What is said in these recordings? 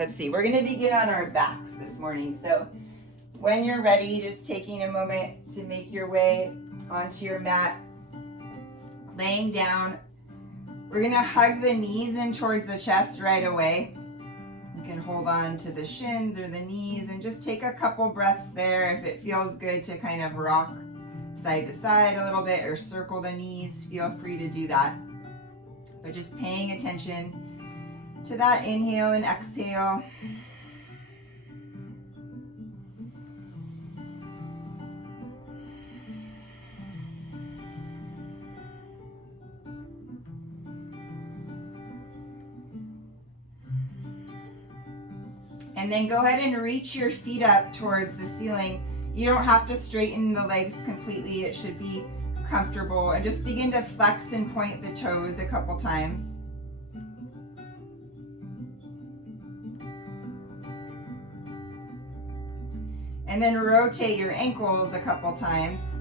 let's see, we're gonna begin on our backs this morning. So when you're ready, just taking a moment to make your way onto your mat, laying down. We're gonna hug the knees in towards the chest right away. You can hold on to the shins or the knees and just take a couple breaths there. If it feels good to kind of rock side to side a little bit or circle the knees, feel free to do that. But just paying attention to that inhale and exhale. And then go ahead and reach your feet up towards the ceiling. You don't have to straighten the legs completely. It should be comfortable. And just begin to flex and point the toes a couple times. And then rotate your ankles a couple times,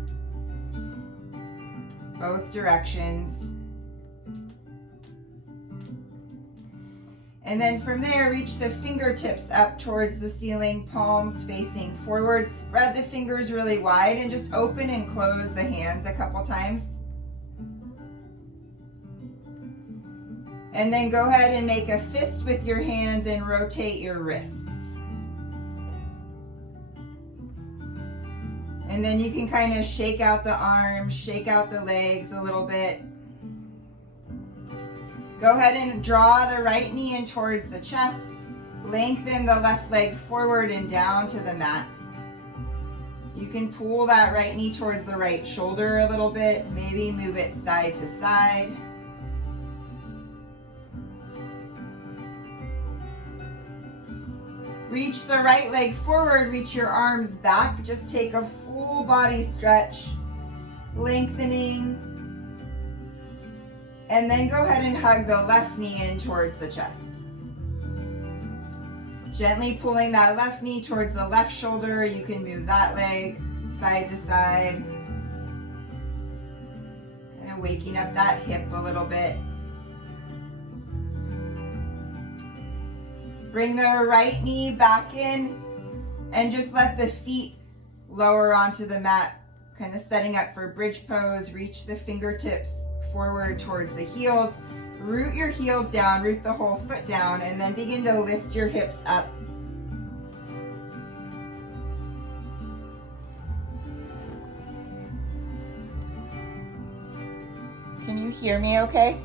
both directions. And then from there, reach the fingertips up towards the ceiling, palms facing forward. Spread the fingers really wide and just open and close the hands a couple times. And then go ahead and make a fist with your hands and rotate your wrists. And then you can kind of shake out the arms, shake out the legs a little bit. Go ahead and draw the right knee in towards the chest. Lengthen the left leg forward and down to the mat. You can pull that right knee towards the right shoulder a little bit. Maybe move it side to side. Reach the right leg forward, reach your arms back. Just take a full body stretch, lengthening. And then go ahead and hug the left knee in towards the chest. Gently pulling that left knee towards the left shoulder. You can move that leg side to side. Kind of waking up that hip a little bit. Bring the right knee back in and just let the feet lower onto the mat, kind of setting up for bridge pose. Reach the fingertips forward towards the heels. Root your heels down, root the whole foot down, and then begin to lift your hips up. Can you hear me okay?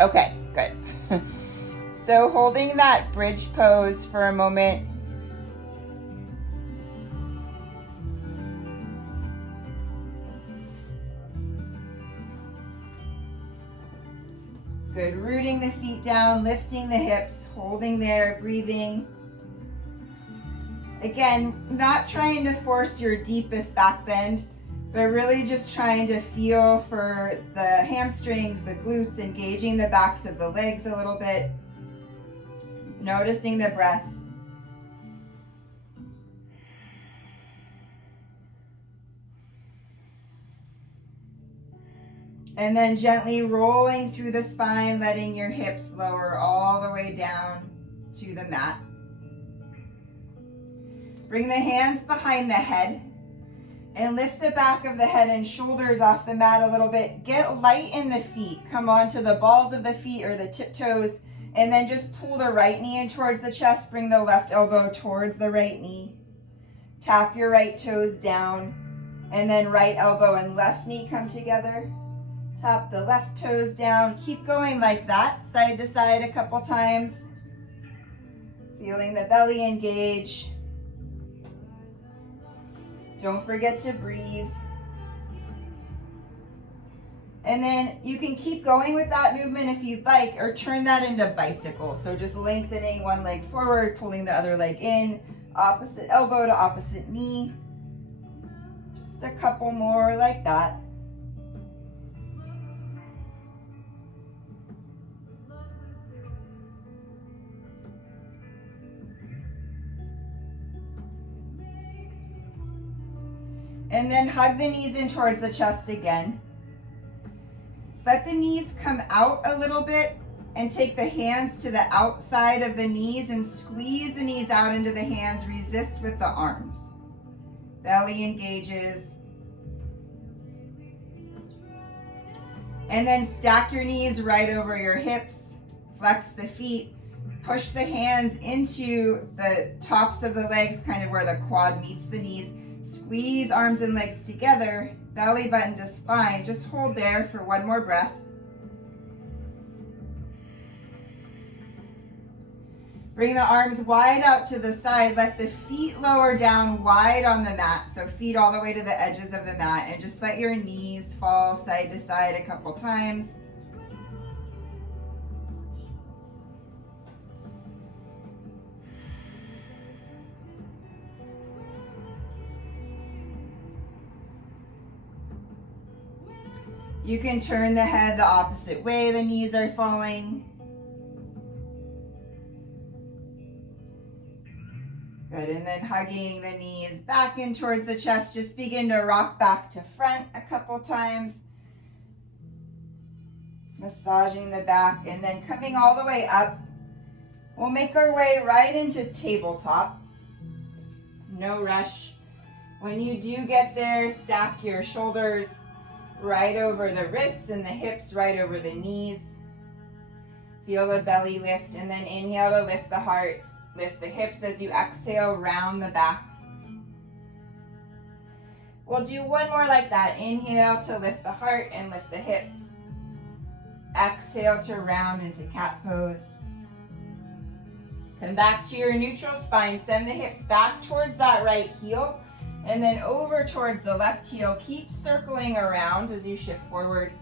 Okay, good. So holding that bridge pose for a moment. Good, rooting the feet down, lifting the hips, holding there, breathing. Again, not trying to force your deepest back bend, but really just trying to feel for the hamstrings, the glutes, engaging the backs of the legs a little bit. Noticing the breath. And then gently rolling through the spine, letting your hips lower all the way down to the mat. Bring the hands behind the head and lift the back of the head and shoulders off the mat a little bit. Get light in the feet. Come onto the balls of the feet or the tiptoes, and then just pull the right knee in towards the chest. Bring the left elbow towards the right knee. Tap your right toes down, and then right elbow and left knee come together. Tap the left toes down. Keep going like that, side to side a couple times. Feeling the belly engage. Don't forget to breathe. And then you can keep going with that movement if you'd like, or turn that into bicycle. So just lengthening one leg forward, pulling the other leg in, opposite elbow to opposite knee. Just a couple more like that. And then hug the knees in towards the chest again. Let the knees come out a little bit And take the hands to the outside of the knees and squeeze the knees out into the hands. Resist with the arms. Belly engages. And then stack your knees right over your hips. Flex the feet. Push the hands into the tops of the legs, kind of where the quad meets the knees. Squeeze arms and legs together. Belly button to spine. Just hold there for one more breath. Bring the arms wide out to the side. Let the feet lower down wide on the mat. So feet all the way to the edges of the mat. And just let your knees fall side to side a couple times. You can turn the head the opposite way. The knees are falling. Good, and then hugging the knees back in towards the chest. Just begin to rock back to front a couple times. Massaging the back and then coming all the way up. We'll make our way right into tabletop. No rush. When you do get there, stack your shoulders right over the wrists and the hips right over the knees. Feel the belly lift and then inhale to lift the heart. Lift the hips as you exhale, round the back. We'll do one more like that. Inhale to lift the heart and lift the hips. Exhale to round into cat pose. Come back to your neutral spine. Send the hips back towards that right heel and then over towards the left heel. Keep circling around as you shift forward.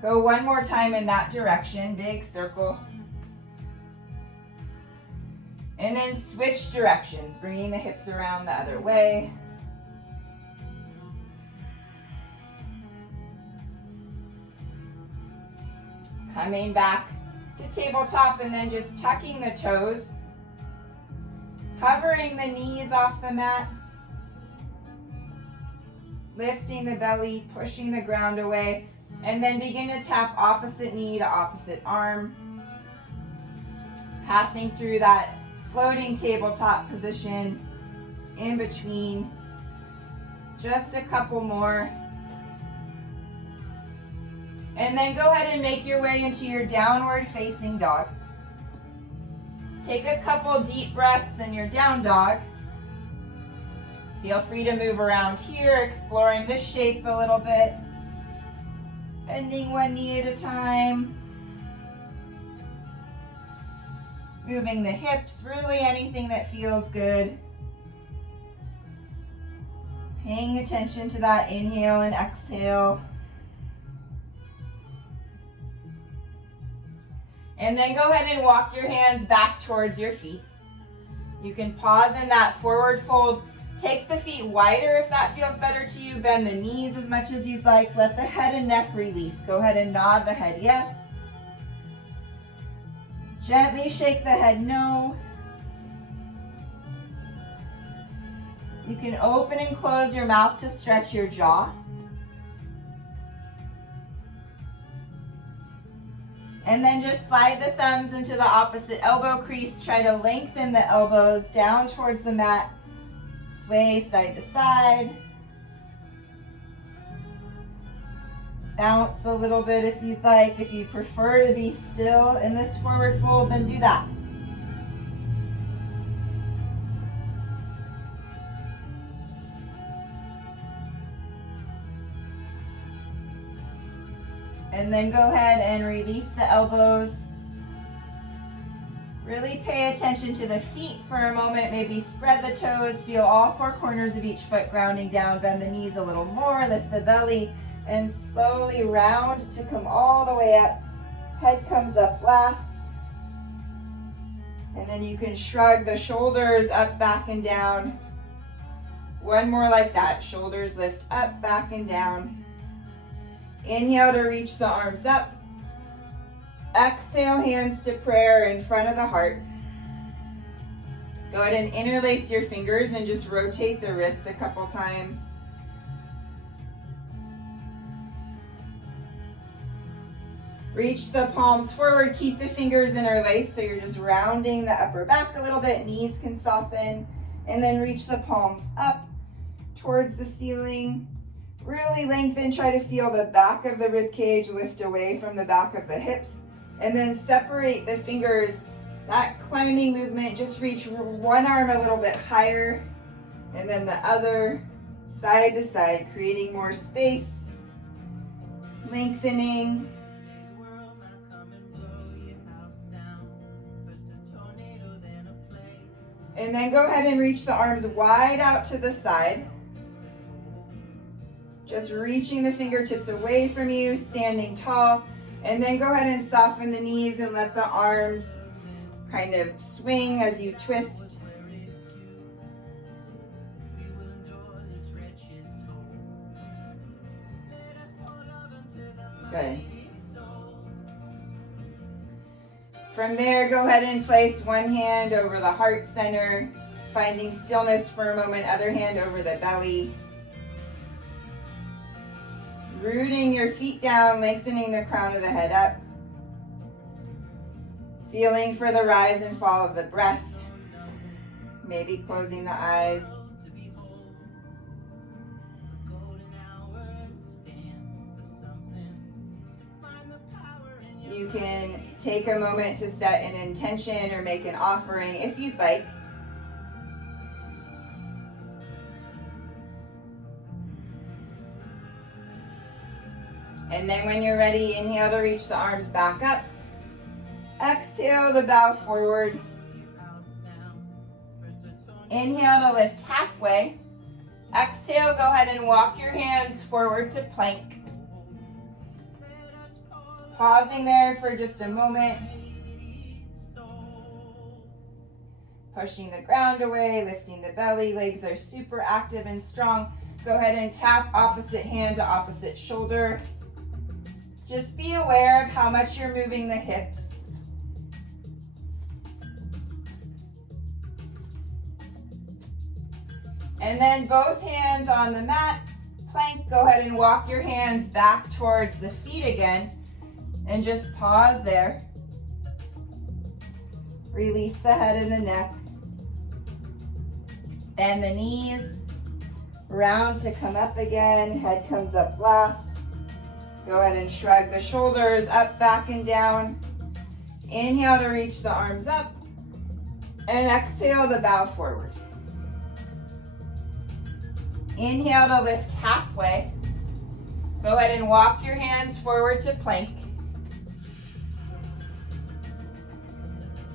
Go one more time in that direction. Big circle. And then switch directions, bringing the hips around the other way. Coming back to tabletop and then just tucking the toes. Hovering the knees off the mat. Lifting the belly, pushing the ground away. And then begin to tap opposite knee to opposite arm. Passing through that floating tabletop position in between. Just a couple more. And then go ahead and make your way into your downward facing dog. Take a couple deep breaths in your down dog. Feel free to move around here, exploring this shape a little bit. Bending one knee at a time. Moving the hips, really anything that feels good. Paying attention to that inhale and exhale. And then go ahead and walk your hands back towards your feet. You can pause in that forward fold. Take the feet wider if that feels better to you. Bend the knees as much as you'd like. Let the head and neck release. Go ahead and nod the head yes. Gently shake the head no. You can open and close your mouth to stretch your jaw. And then just slide the thumbs into the opposite elbow crease. Try to lengthen the elbows down towards the mat. Sway side to side. Bounce a little bit if you'd like. If you prefer to be still in this forward fold, then do that. And then go ahead and release the elbows. Really pay attention to the feet for a moment. Maybe spread the toes. Feel all four corners of each foot grounding down. Bend the knees a little more. Lift the belly. And slowly round to come all the way up. Head comes up last. And then you can shrug the shoulders up, back, and down. One more like that. Shoulders lift up, back, and down. Inhale to reach the arms up. Exhale, hands to prayer in front of the heart. Go ahead and interlace your fingers and just rotate the wrists a couple times. Reach the palms forward, keep the fingers interlaced, so you're just rounding the upper back a little bit, knees can soften, and then reach the palms up towards the ceiling. Really lengthen, try to feel the back of the rib cage lift away from the back of the hips, and then separate the fingers. That climbing movement, just reach one arm a little bit higher, and then the other, side to side, creating more space, lengthening. And then go ahead and reach the arms wide out to the side. Just reaching the fingertips away from you, standing tall. And then go ahead and soften the knees and let the arms kind of swing as you twist. Good. From there, go ahead and place one hand over the heart center, finding stillness for a moment, other hand over the belly. Rooting your feet down, lengthening the crown of the head up. Feeling for the rise and fall of the breath. Maybe closing the eyes. You can take a moment to set an intention or make an offering if you'd like. And then when you're ready, inhale to reach the arms back up. Exhale to bow forward. Inhale to lift halfway. Exhale, go ahead and walk your hands forward to plank. Pausing there for just a moment. Pushing the ground away, lifting the belly. Legs are super active and strong. Go ahead and tap opposite hand to opposite shoulder. Just be aware of how much you're moving the hips. And then both hands on the mat. Plank, go ahead and walk your hands back towards the feet again. And just pause there. Release the head and the neck. Bend the knees. Round to come up again. Head comes up last. Go ahead and shrug the shoulders up, back, and down. Inhale to reach the arms up. And exhale to bow forward. Inhale to lift halfway. Go ahead and walk your hands forward to plank.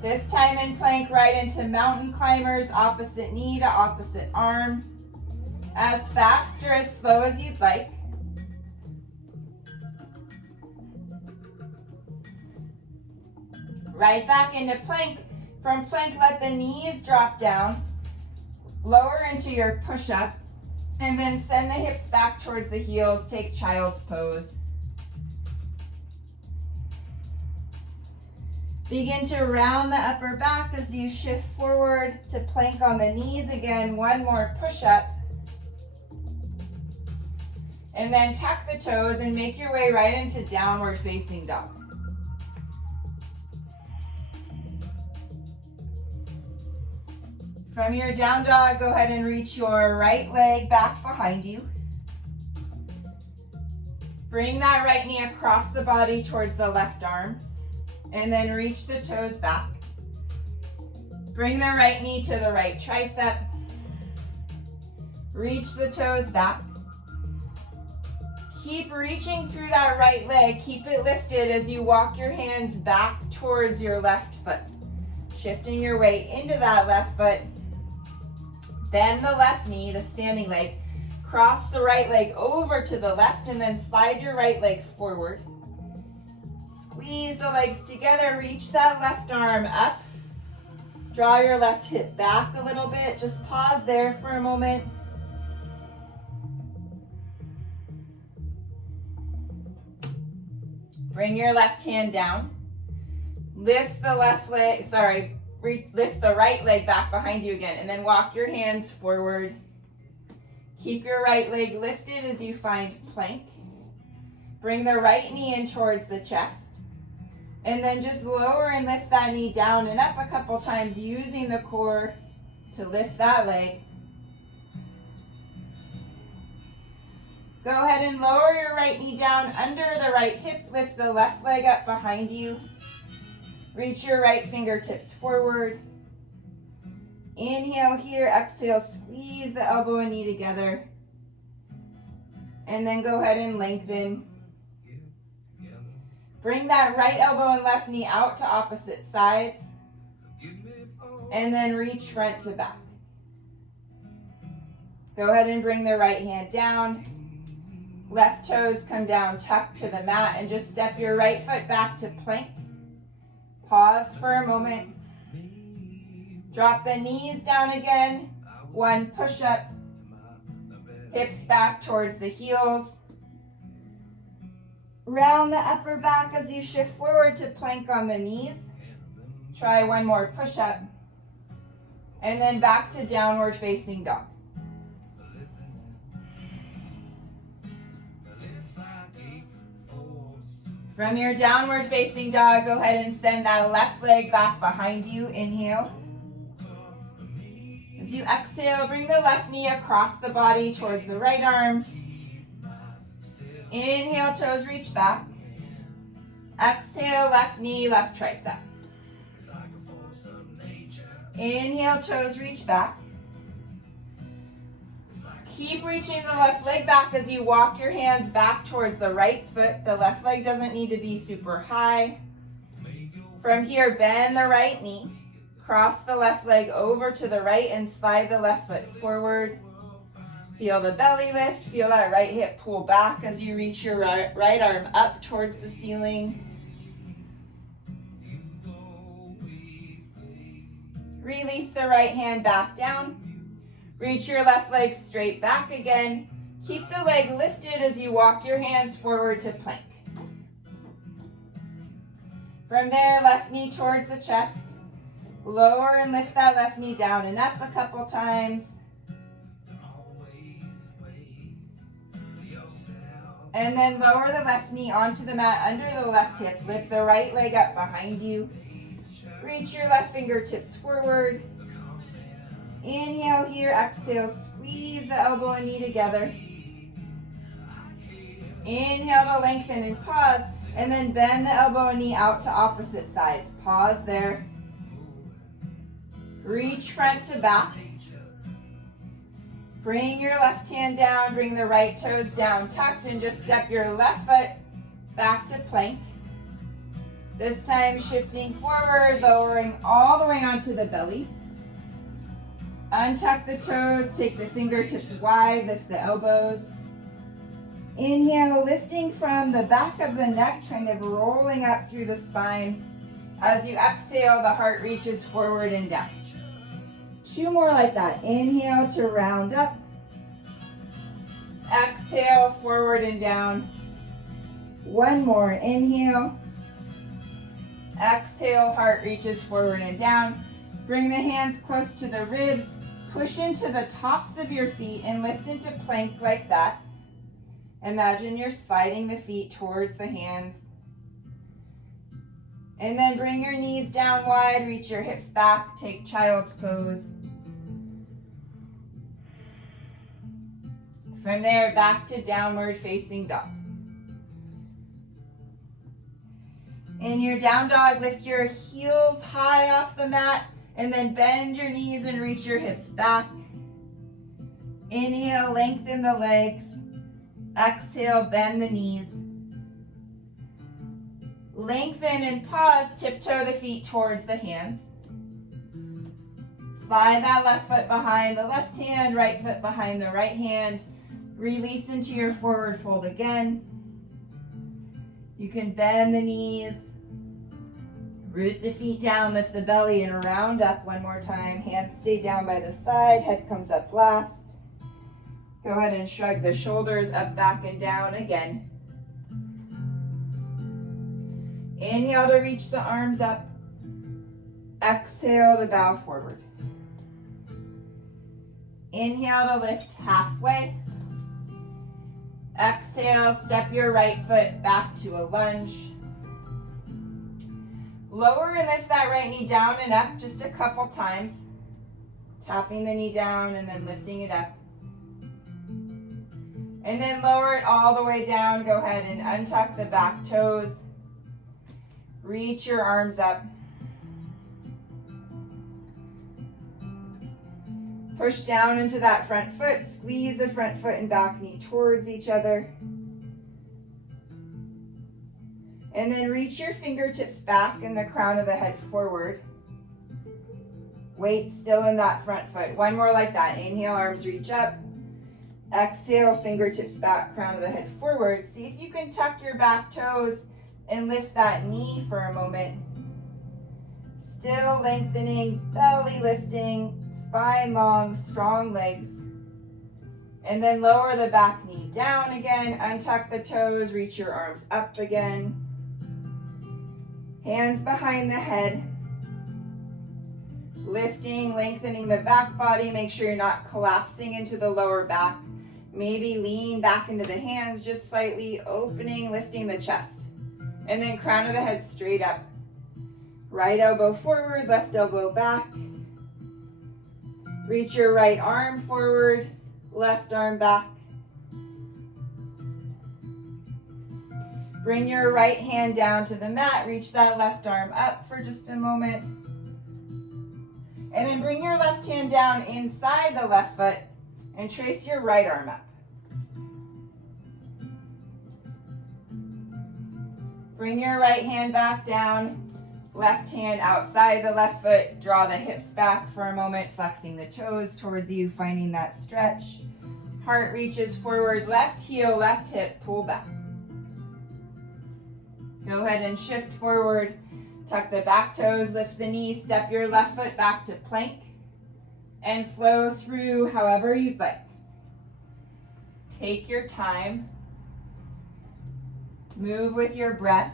This time in plank, right into mountain climbers, opposite knee to opposite arm. As fast or as slow as you'd like. Right back into plank. From plank, let the knees drop down. Lower into your push-up. And then send the hips back towards the heels. Take child's pose. Begin to round the upper back as you shift forward to plank on the knees again. One more push-up. And then tuck the toes and make your way right into downward facing dog. From your down dog, go ahead and reach your right leg back behind you. Bring that right knee across the body towards the left arm. And then reach the toes back. Bring the right knee to the right tricep. Reach the toes back. Keep reaching through that right leg. Keep it lifted as you walk your hands back towards your left foot. Shifting your weight into that left foot. Bend the left knee, the standing leg. Cross the right leg over to the left and then slide your right leg forward. Squeeze the legs together, reach that left arm up. Draw your left hip back a little bit. Just pause there for a moment. Bring your left hand down. Lift the left leg, lift the right leg back behind you again, and then walk your hands forward. Keep your right leg lifted as you find plank. Bring the right knee in towards the chest. And then just lower and lift that knee down and up a couple times, using the core to lift that leg. Go ahead and lower your right knee down under the right hip. Lift the left leg up behind you. Reach your right fingertips forward. Inhale here, exhale, squeeze the elbow and knee together. And then go ahead and lengthen. Bring that right elbow and left knee out to opposite sides. And then reach front to back. Go ahead and bring the right hand down. Left toes come down, tuck to the mat, and just step your right foot back to plank. Pause for a moment. Drop the knees down again. One push-up. Hips back towards the heels. Round the upper back as you shift forward to plank on the knees. Try one more push-up. And then back to downward facing dog. From your downward facing dog, go ahead and send that left leg back behind you. Inhale. As you exhale, bring the left knee across the body towards the right arm. Inhale, toes reach back. Exhale, left knee, left tricep. Inhale, toes reach back. Keep reaching the left leg back as you walk your hands back towards the right foot. The left leg doesn't need to be super high. From here, bend the right knee. Cross the left leg over to the right and slide the left foot forward. Feel the belly lift. Feel that right hip pull back as you reach your right arm up towards the ceiling. Release the right hand back down. Reach your left leg straight back again. Keep the leg lifted as you walk your hands forward to plank. From there, left knee towards the chest. Lower and lift that left knee down and up a couple times. And then lower the left knee onto the mat under the left hip. Lift the right leg up behind you. Reach your left fingertips forward. Inhale here, exhale, squeeze the elbow and knee together. Inhale to lengthen and pause, and then bend the elbow and knee out to opposite sides. Pause there. Reach front to back. Bring your left hand down, bring the right toes down tucked, and just step your left foot back to plank. This time shifting forward, lowering all the way onto the belly. Untuck the toes, take the fingertips wide, lift the elbows. Inhale, lifting from the back of the neck, kind of rolling up through the spine. As you exhale, the heart reaches forward and down. 2 more like that. Inhale to round up. Exhale, forward and down. 1 more. Inhale. Exhale, heart reaches forward and down. Bring the hands close to the ribs. Push into the tops of your feet and lift into plank like that. Imagine you're sliding the feet towards the hands. And then bring your knees down wide, reach your hips back, take child's pose. From there, back to downward facing dog. In your down dog, lift your heels high off the mat. And then bend your knees and reach your hips back. Inhale, lengthen the legs. Exhale, bend the knees. Lengthen and pause, tiptoe the feet towards the hands. Slide that left foot behind the left hand, right foot behind the right hand. Release into your forward fold again. You can bend the knees. Root the feet down, lift the belly, and round up 1 more time. Hands stay down by the side, head comes up last. Go ahead and shrug the shoulders up, back, and down again. Inhale to reach the arms up. Exhale to bow forward. Inhale to lift halfway. Exhale, step your right foot back to a lunge. Lower and lift that right knee down and up just a couple times. Tapping the knee down and then lifting it up. And then lower it all the way down. Go ahead and untuck the back toes. Reach your arms up. Push down into that front foot. Squeeze the front foot and back knee towards each other. And then reach your fingertips back and the crown of the head forward. Weight still in that front foot. One more like that. Inhale, arms reach up. Exhale, fingertips back, crown of the head forward. See if you can tuck your back toes and lift that knee for a moment. Still lengthening, belly lifting, spine long, strong legs. And then lower the back knee down again. Untuck the toes, reach your arms up again. Hands behind the head. Lifting, lengthening the back body. Make sure you're not collapsing into the lower back. Maybe lean back into the hands just slightly, opening, lifting the chest. And then crown of the head straight up. Right elbow forward, left elbow back. Reach your right arm forward, left arm back. Bring your right hand down to the mat. Reach that left arm up for just a moment. And then bring your left hand down inside the left foot and trace your right arm up. Bring your right hand back down. Left hand outside the left foot. Draw the hips back for a moment, flexing the toes towards you, finding that stretch. Heart reaches forward, left heel, left hip, pull back. Go ahead and shift forward. Tuck the back toes, lift the knee, step your left foot back to plank, and flow through however you'd like. Take your time. Move with your breath.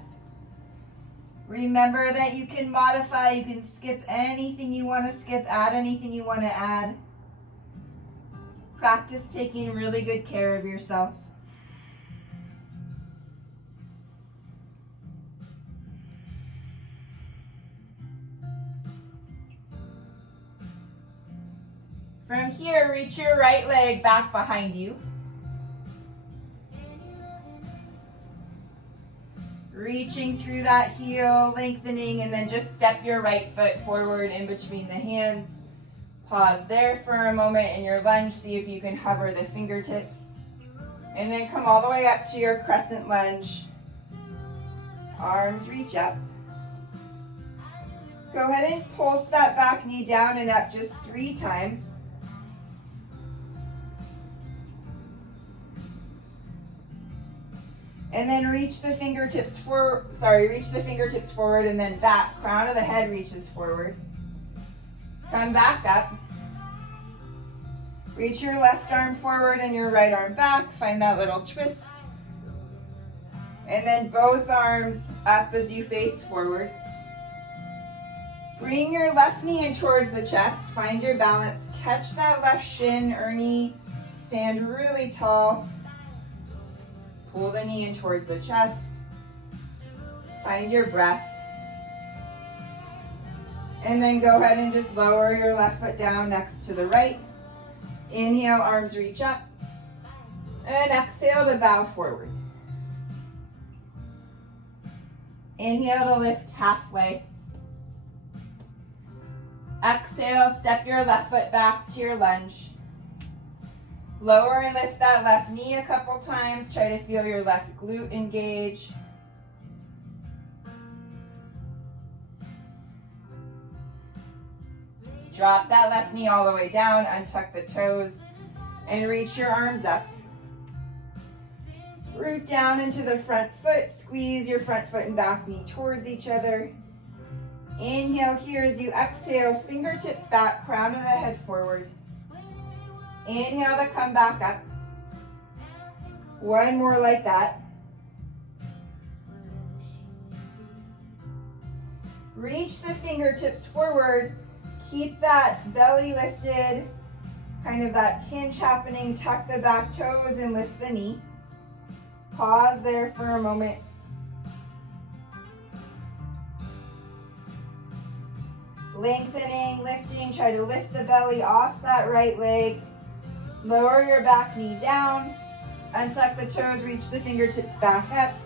Remember that you can modify, you can skip anything you want to skip, add anything you want to add. Practice taking really good care of yourself. From here, reach your right leg back behind you. Reaching through that heel, lengthening, and then just step your right foot forward in between the hands. Pause there for a moment in your lunge. See if you can hover the fingertips. And then come all the way up to your crescent lunge. Arms reach up. Go ahead and pulse that back knee down and up just 3 times. And then reach the fingertips forward and then back. Crown of the head reaches forward. Come back up. Reach your left arm forward and your right arm back. Find that little twist. And then both arms up as you face forward. Bring your left knee in towards the chest. Find your balance. Catch that left shin or knee. Stand really tall. Pull the knee in towards the chest. Find your breath. And then go ahead and just lower your left foot down next to the right. Inhale, arms reach up. And exhale to bow forward. Inhale to lift halfway. Exhale, step your left foot back to your lunge. Lower and lift that left knee a couple times. Try to feel your left glute engage. Drop that left knee all the way down, untuck the toes, and reach your arms up. Root down into the front foot. Squeeze your front foot and back knee towards each other. Inhale here as you exhale, fingertips back, crown of the head forward. Inhale to come back up. One more like that. Reach the fingertips forward. Keep that belly lifted, kind of that hinge happening. Tuck the back toes and lift the knee. Pause there for a moment. Lengthening, lifting, try to lift the belly off that right leg. Lower your back knee down. Untuck the toes, reach the fingertips back up.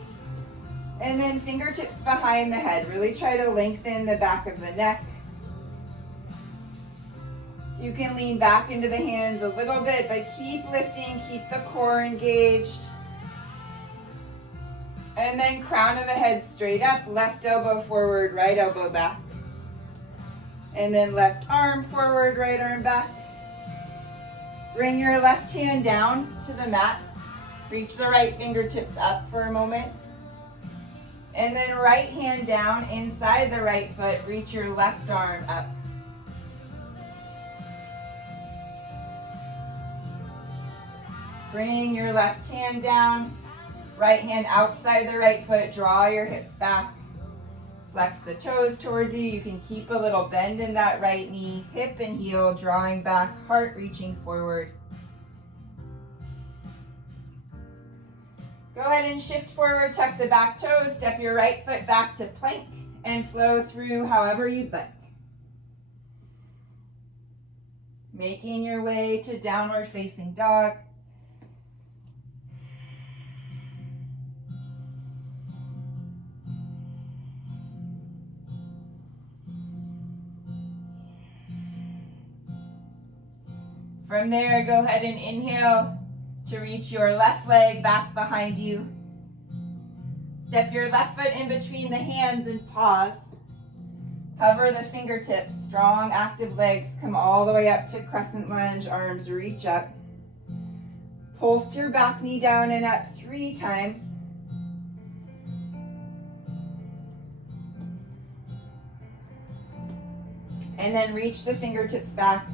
And then fingertips behind the head. Really try to lengthen the back of the neck. You can lean back into the hands a little bit, but keep lifting, keep the core engaged. And then crown of the head straight up, left elbow forward, right elbow back. And then left arm forward, right arm back. Bring your left hand down to the mat. Reach the right fingertips up for a moment. And then right hand down inside the right foot, reach your left arm up. Bring your left hand down, right hand outside the right foot, draw your hips back. Flex the toes towards you. You can keep a little bend in that right knee, hip and heel, drawing back, heart reaching forward. Go ahead and shift forward, tuck the back toes, step your right foot back to plank, and flow through however you'd like. Making your way to downward facing dog. From there, go ahead and inhale to reach your left leg back behind you. Step your left foot in between the hands and pause. Hover the fingertips, strong active legs come all the way up to crescent lunge, arms reach up. Pulse your back knee down and up 3 times. And then reach the fingertips back.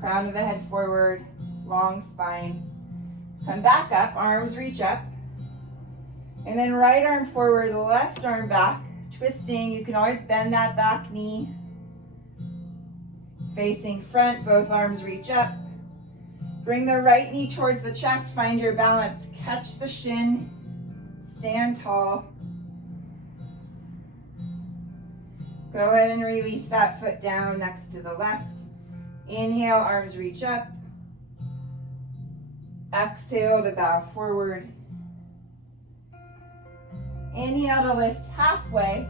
Crown of the head forward, long spine. Come back up, arms reach up. And then right arm forward, left arm back. Twisting, you can always bend that back knee. Facing front, both arms reach up. Bring the right knee towards the chest, find your balance. Catch the shin, stand tall. Go ahead and release that foot down next to the left. Inhale, arms reach up. Exhale to bow forward. Inhale to lift halfway.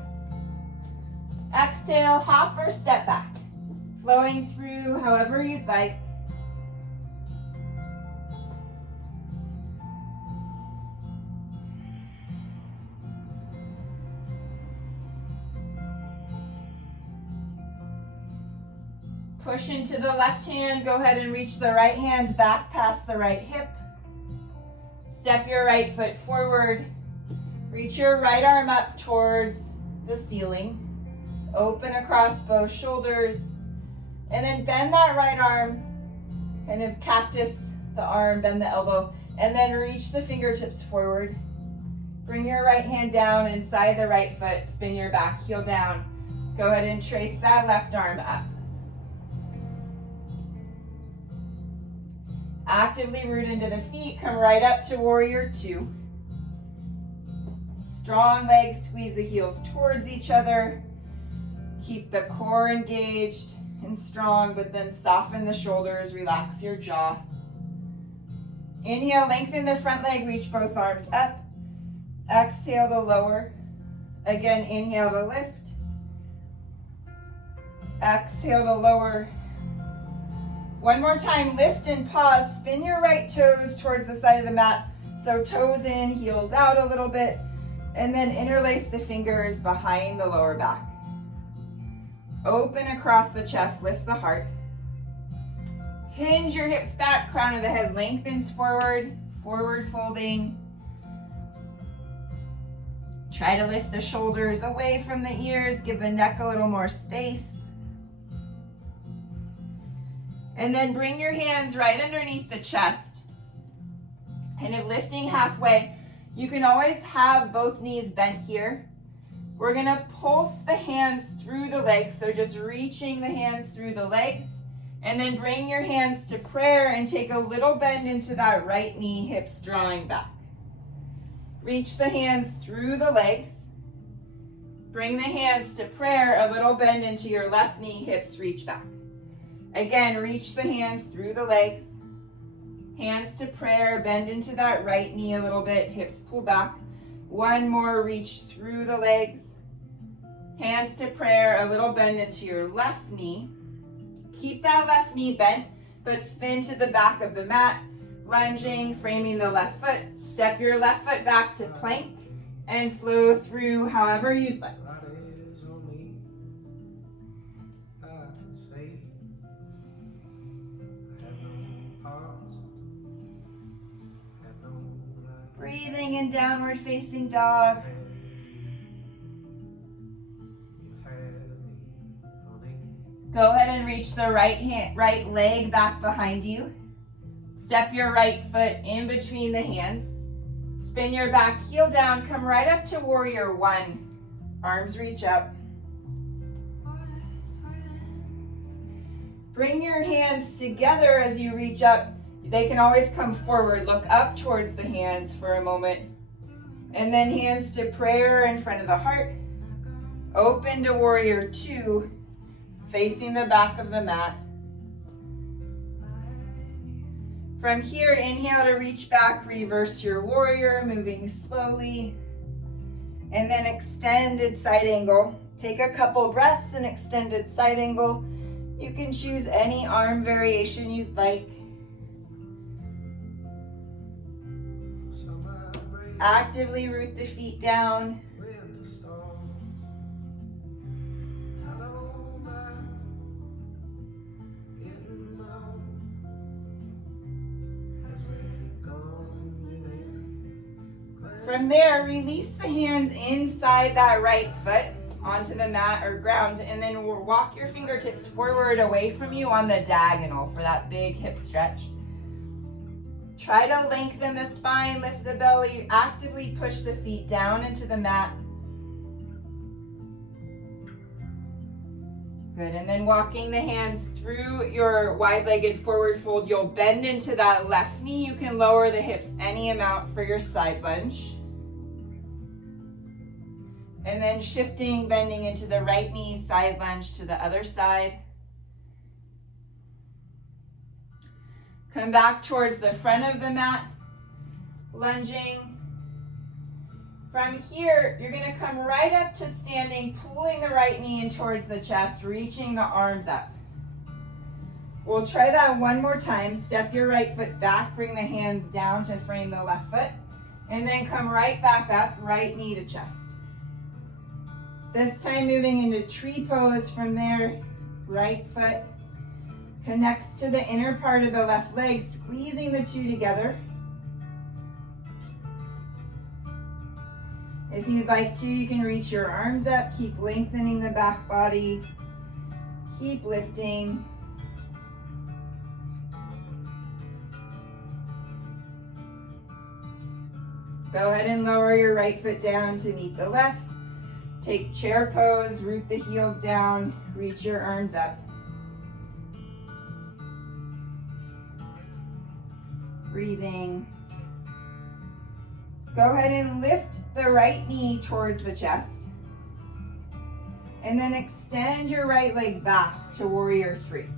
Exhale, hop or step back. Flowing through however you'd like. Push into the left hand, go ahead and reach the right hand back past the right hip. Step your right foot forward. Reach your right arm up towards the ceiling. Open across both shoulders. And then bend that right arm, kind of cactus the arm, bend the elbow, and then reach the fingertips forward. Bring your right hand down inside the right foot, spin your back heel down. Go ahead and trace that left arm up. Actively root into the feet, come right up to warrior 2. Strong legs, squeeze the heels towards each other. Keep the core engaged and strong, but then soften the shoulders, relax your jaw. Inhale, lengthen the front leg, reach both arms up. Exhale to lower. Again, inhale to lift. Exhale to lower. One more time, lift and pause. Spin your right toes towards the side of the mat. So toes in, heels out a little bit. And then interlace the fingers behind the lower back. Open across the chest, lift the heart. Hinge your hips back, crown of the head lengthens forward, forward folding. Try to lift the shoulders away from the ears, give the neck a little more space. And then bring your hands right underneath the chest. And if lifting halfway, you can always have both knees bent here. We're gonna pulse the hands through the legs, so just reaching the hands through the legs, and then bring your hands to prayer and take a little bend into that right knee, hips drawing back. Reach the hands through the legs. Bring the hands to prayer, a little bend into your left knee, hips reach back. Again, reach the hands through the legs. Hands to prayer, bend into that right knee a little bit, hips pull back. One more, reach through the legs. Hands to prayer, a little bend into your left knee. Keep that left knee bent, but spin to the back of the mat. Lunging, framing the left foot. Step your left foot back to plank and flow through however you'd like. Breathing in downward facing dog. Go ahead and reach the right leg back behind you. Step your right foot in between the hands. Spin your back heel down, come right up to warrior one. Arms reach up. Bring your hands together as you reach up. They can always come forward. Look up towards the hands for a moment. And then hands to prayer in front of the heart. Open to warrior two, facing the back of the mat. From here, inhale to reach back, reverse your warrior, moving slowly. And then extended side angle. Take a couple breaths in extended side angle. You can choose any arm variation you'd like. Actively root the feet down. From there, release the hands inside that right foot onto the mat or ground, and then walk your fingertips forward away from you on the diagonal for that big hip stretch. Try to lengthen the spine, lift the belly, actively push the feet down into the mat. Good, and then walking the hands through your wide-legged forward fold, you'll bend into that left knee. You can lower the hips any amount for your side lunge. And then shifting, bending into the right knee, side lunge to the other side. Come back towards the front of the mat, lunging. From here, you're gonna come right up to standing, pulling the right knee in towards the chest, reaching the arms up. We'll try that one more time. Step your right foot back, bring the hands down to frame the left foot, and then come right back up, right knee to chest. This time moving into tree pose from there, right foot connects to the inner part of the left leg, squeezing the two together. If you'd like to, you can reach your arms up, keep lengthening the back body, keep lifting. Go ahead and lower your right foot down to meet the left. Take chair pose, root the heels down, reach your arms up. Breathing. Go ahead and lift the right knee towards the chest. And then extend your right leg back to warrior three.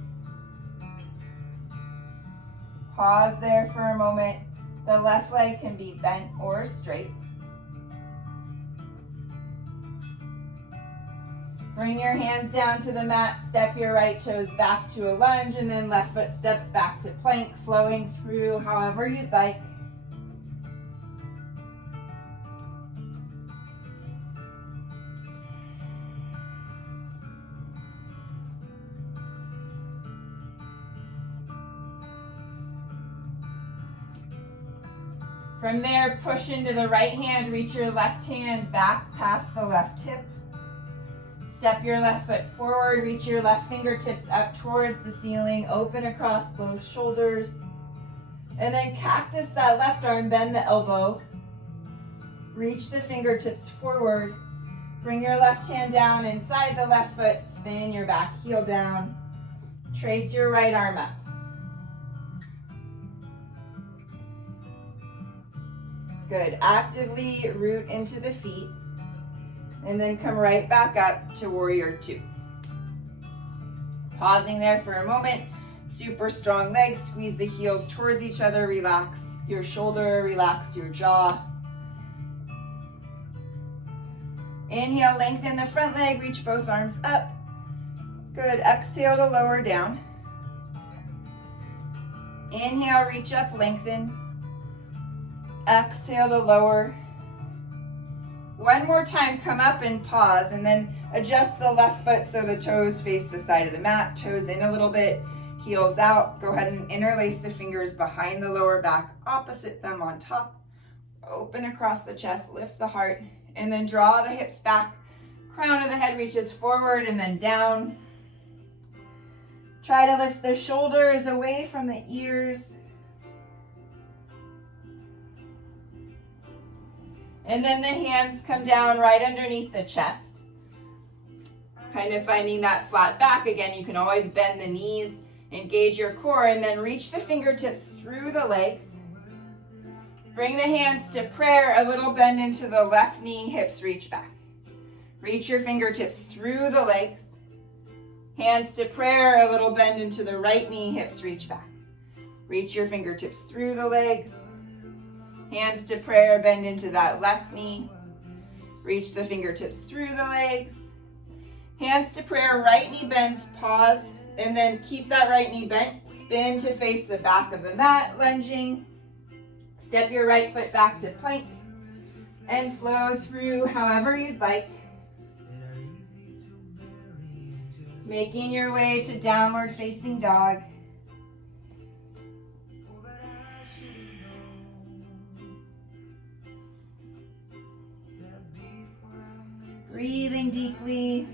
Pause there for a moment. The left leg can be bent or straight. Bring your hands down to the mat, step your right toes back to a lunge, and then left foot steps back to plank, flowing through however you'd like. From there, push into the right hand, reach your left hand back past the left hip. Step your left foot forward, reach your left fingertips up towards the ceiling, open across both shoulders. And then cactus that left arm, bend the elbow. Reach the fingertips forward. Bring your left hand down inside the left foot, spin your back heel down. Trace your right arm up. Good, actively root into the feet. And then come right back up to warrior two. Pausing there for a moment. Super strong legs. Squeeze the heels towards each other. Relax your shoulder. Relax your jaw. Inhale, lengthen the front leg. Reach both arms up. Good. Exhale to lower down. Inhale, reach up, lengthen. Exhale to lower. One more time, come up and pause, and then adjust the left foot so the toes face the side of the mat. Toes in a little bit, heels out. Go ahead and interlace the fingers behind the lower back, opposite thumb on top. Open across the chest, lift the heart, and then draw the hips back. Crown of the head reaches forward and then down. Try to lift the shoulders away from the ears. And then the hands come down right underneath the chest. Kind of finding that flat back. Again, you can always bend the knees, engage your core, and then reach the fingertips through the legs. Bring the hands to prayer, a little bend into the left knee, hips reach back. Reach your fingertips through the legs. Hands to prayer, a little bend into the right knee, hips reach back. Reach your fingertips through the legs. Hands to prayer, bend into that left knee. Reach the fingertips through the legs. Hands to prayer, right knee bends, pause, and then keep that right knee bent. Spin to face the back of the mat, lunging. Step your right foot back to plank and flow through however you'd like. Making your way to downward facing dog. Breathing deeply.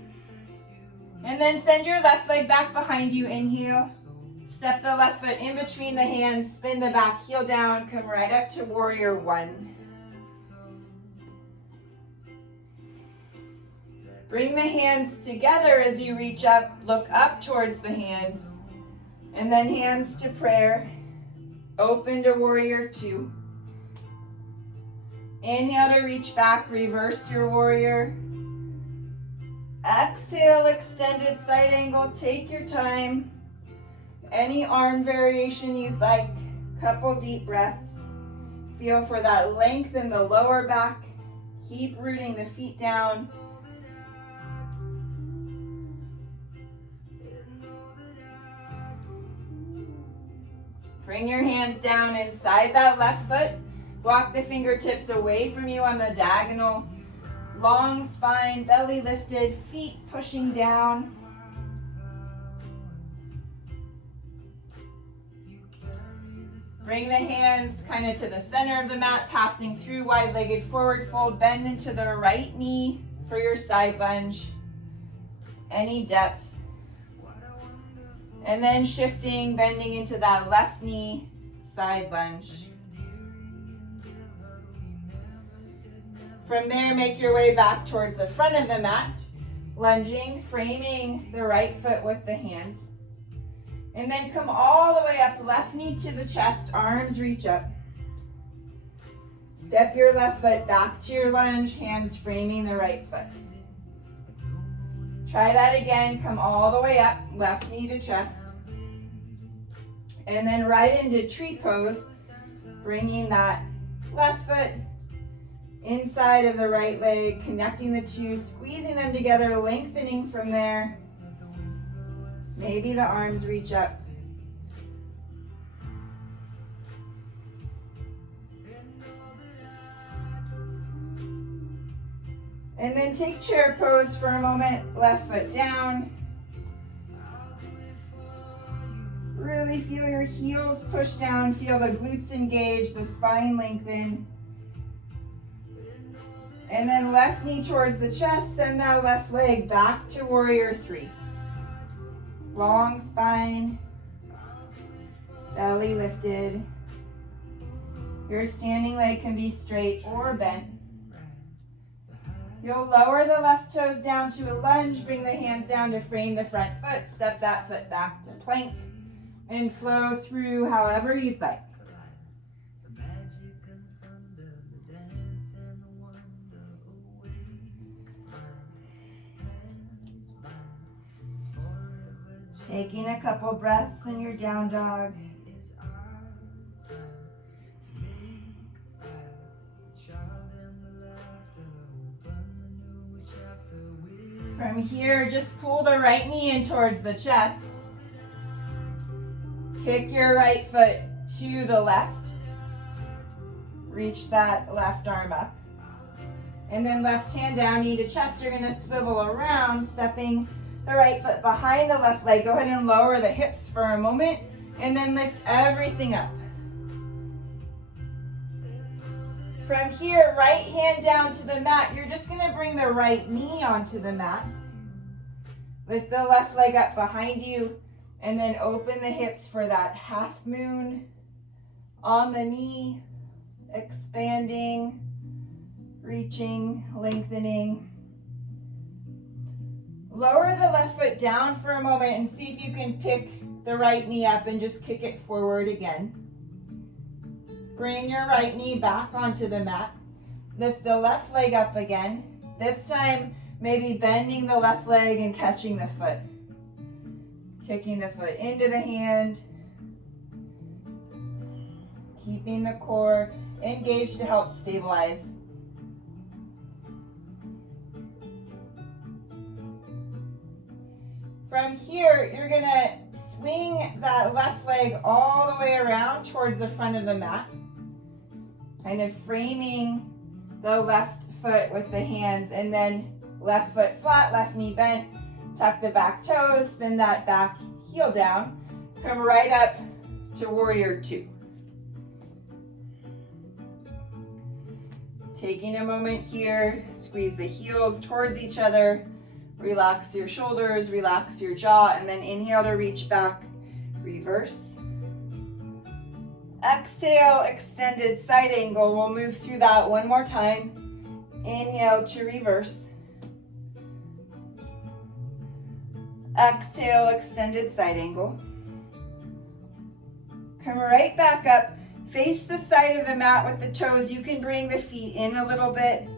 And then send your left leg back behind you. Inhale. Step the left foot in between the hands. Spin the back heel down. Come right up to warrior one. Bring the hands together as you reach up. Look up towards the hands. And then hands to prayer. Open to warrior two. Inhale to reach back. Reverse your warrior. Exhale, extended side angle. Take your time. Any arm variation you'd like. Couple deep breaths. Feel for that length in the lower back. Keep rooting the feet down. Bring your hands down inside that left foot. Walk the fingertips away from you on the diagonal. Long spine, belly lifted, feet pushing down. Bring the hands kind of to the center of the mat, passing through wide-legged forward fold. Bend into the right knee for your side lunge. Any depth. And then shifting, bending into that left knee, side lunge. From there, make your way back towards the front of the mat, lunging, framing the right foot with the hands. And then come all the way up, left knee to the chest, arms reach up. Step your left foot back to your lunge, hands framing the right foot. Try that again, come all the way up, left knee to chest. And then right into tree pose, bringing that left foot inside of the right leg, connecting the two, squeezing them together, lengthening from there. Maybe the arms reach up. And then take chair pose for a moment, left foot down. Really feel your heels push down, feel the glutes engage, the spine lengthen. And then left knee towards the chest, send that left leg back to warrior three. Long spine, belly lifted. Your standing leg can be straight or bent. You'll lower the left toes down to a lunge, bring the hands down to frame the front foot, step that foot back to plank, and flow through however you'd like. Taking a couple breaths in your down dog. From here, just pull the right knee in towards the chest. Kick your right foot to the left. Reach that left arm up. And then left hand down, knee to chest. You're going to swivel around, stepping the right foot behind the left leg. Go ahead and lower the hips for a moment, and then lift everything up. From here, right hand down to the mat. You're just going to bring the right knee onto the mat. Lift the left leg up behind you, and then open the hips for that half moon on the knee, expanding, reaching, lengthening. Lower the left foot down for a moment and see if you can pick the right knee up and just kick it forward again. Bring your right knee back onto the mat. Lift the left leg up again. This time, maybe bending the left leg and catching the foot. Kicking the foot into the hand. Keeping the core engaged to help stabilize. From here, you're gonna swing that left leg all the way around towards the front of the mat. Kind of framing the left foot with the hands, and then left foot flat, left knee bent. Tuck the back toes, spin that back heel down. Come right up to warrior two. Taking a moment here, squeeze the heels towards each other. Relax your shoulders, relax your jaw, and then inhale to reach back, reverse. Exhale, extended side angle. We'll move through that one more time. Inhale to reverse. Exhale, extended side angle. Come right back up. Face the side of the mat with the toes. You can bring the feet in a little bit.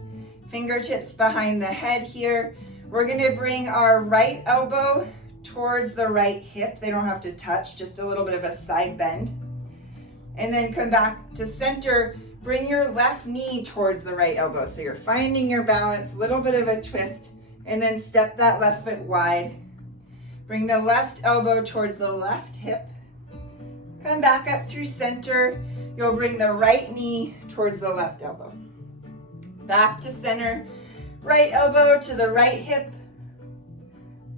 Fingertips behind the head here. We're going to bring our right elbow towards the right hip. They don't have to touch, just a little bit of a side bend. And then come back to center. Bring your left knee towards the right elbow. So you're finding your balance, a little bit of a twist, and then step that left foot wide. Bring the left elbow towards the left hip. Come back up through center. You'll bring the right knee towards the left elbow. Back to center. Right elbow to the right hip.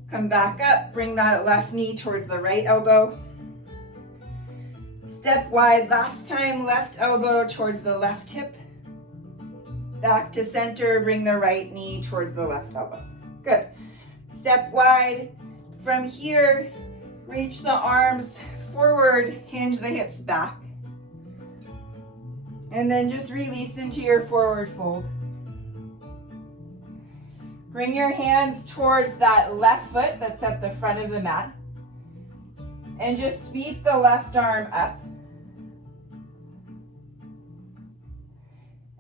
Come back up, bring that left knee towards the right elbow. Step wide last time, left elbow towards the left hip. Back to center, bring the right knee towards the left elbow. Good. Step wide. From here, reach the arms forward, hinge the hips back. And then just release into your forward fold. Bring your hands towards that left foot that's at the front of the mat. And just sweep the left arm up.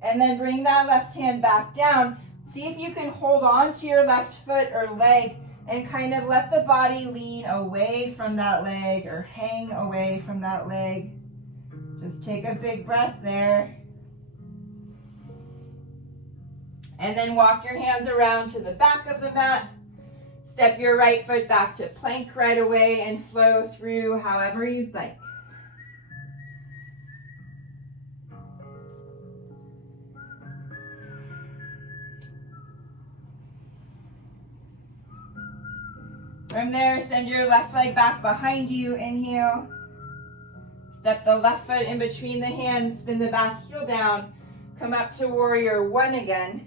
And then bring that left hand back down. See if you can hold on to your left foot or leg and kind of let the body lean away from that leg or hang away from that leg. Just take a big breath there. And then walk your hands around to the back of the mat. Step your right foot back to plank right away and flow through however you'd like. From there, send your left leg back behind you. Inhale. Step the left foot in between the hands, spin the back heel down. Come up to warrior one again.